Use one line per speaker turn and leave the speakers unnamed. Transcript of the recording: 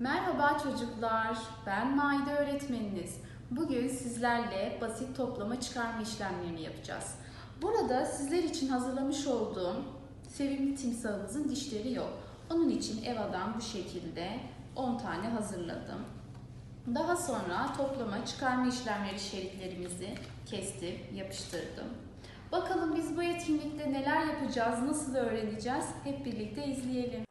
Merhaba çocuklar, ben Maide öğretmeniniz. Bugün sizlerle basit toplama çıkarma işlemlerini yapacağız. Burada sizler için hazırlamış olduğum sevimli timsahımızın dişleri yok. Onun için Eva'dan bu şekilde 10 tane hazırladım. Daha sonra toplama çıkarma işlemleri şeritlerimizi kestim, yapıştırdım. Bakalım biz bu etkinlikte neler yapacağız, nasıl öğreneceğiz hep birlikte izleyelim.